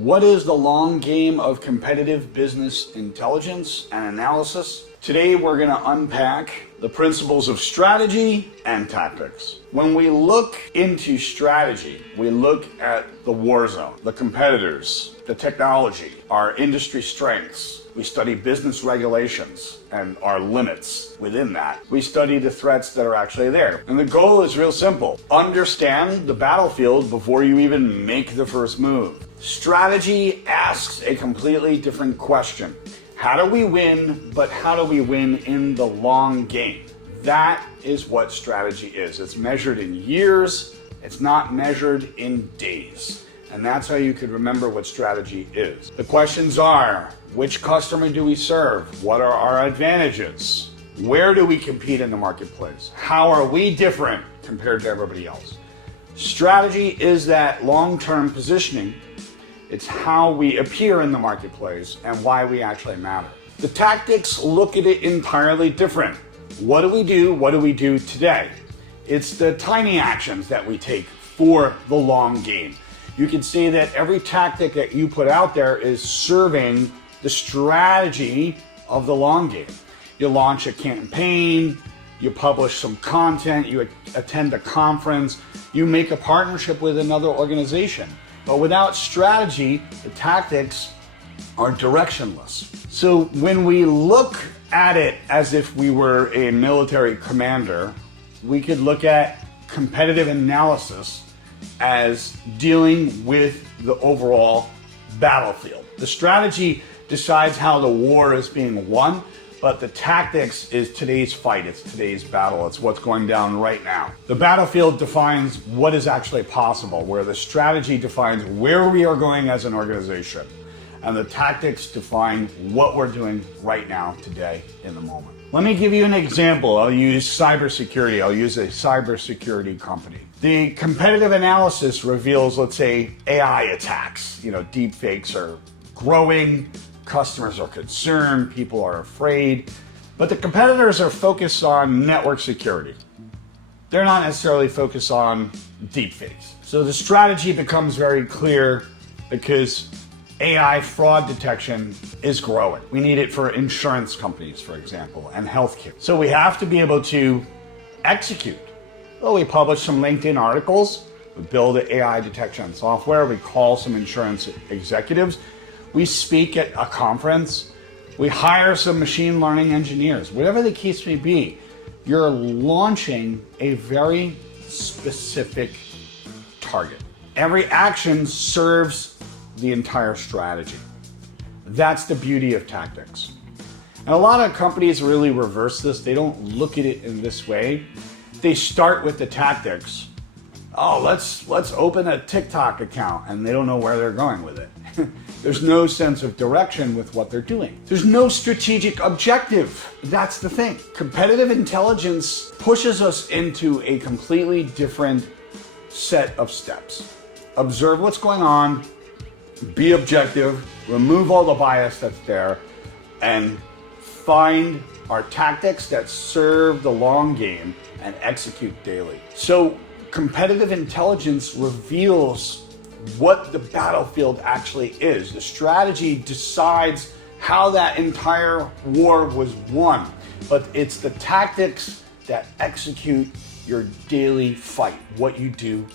What is the long game of competitive business intelligence and analysis? Today we're going to unpack the principles of strategy and tactics. When we look into strategy, we look at the war zone, the competitors, the technology, our industry strengths. We study business regulations and our limits within that. We study the threats that are actually there. And the goal is real simple. Understand the battlefield before you even make the first move. Strategy asks a completely different question. How do we win, but how do we win in the long game? That is what strategy is. It's measured in years. It's not measured in days. And that's how you could remember what strategy is. The questions are, which customer do we serve? What are our advantages? Where do we compete in the marketplace? How are we different compared to everybody else? Strategy is that long-term positioning. It's how we appear in the marketplace and why we actually matter. The tactics look at it entirely different. What do we do? What do we do today? It's the tiny actions that we take for the long game. You can see that every tactic that you put out there is serving the strategy of the long game. You launch a campaign, you publish some content, you attend a conference, you make a partnership with another organization. But without strategy, the tactics are directionless. So when we look at it as if we were a military commander, we could look at competitive analysis as dealing with the overall battlefield. The strategy decides how the war is being won, but the tactics is today's fight, it's today's battle, it's what's going down right now. The battlefield defines what is actually possible, where the strategy defines where we are going as an organization, and the tactics define what we're doing right now, today, in the moment. Let me give you an example. I'll use cybersecurity. I'll use a cybersecurity company. The competitive analysis reveals, let's say, AI attacks. Deep fakes are growing. Customers are concerned, people are afraid, but the competitors are focused on network security. They're not necessarily focused on deepfakes. So the strategy becomes very clear because AI fraud detection is growing. We need it for insurance companies, for example, and healthcare. So we have to be able to execute. Well, we publish some LinkedIn articles, we build an AI detection software, we call some insurance executives, we speak at a conference, we hire some machine learning engineers, whatever the case may be, you're launching a very specific target. Every action serves the entire strategy. That's the beauty of tactics. And a lot of companies really reverse this. They don't look at it in this way. They start with the tactics. Oh, let's open a TikTok account, and they don't know where they're going with it. There's no sense of direction with what they're doing. There's no strategic objective. That's the thing. Competitive intelligence pushes us into a completely different set of steps. Observe what's going on, be objective, remove all the bias that's there, and find our tactics that serve the long game and execute daily. So competitive intelligence reveals what the battlefield actually is. The strategy decides how that entire war was won, but it's the tactics that execute your daily fight, what you do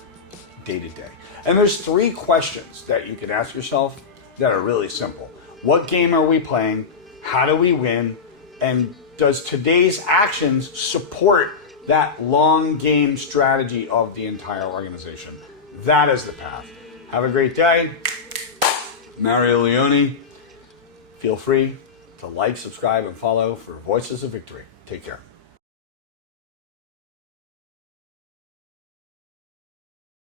day to day. And there's three questions that you can ask yourself that are really simple. What game are we playing? How do we win? And does today's actions support that long game strategy of the entire organization? That is the path. Have a great day. Mario Leone. Feel free to like, subscribe, and follow for Voices of Victory. Take care.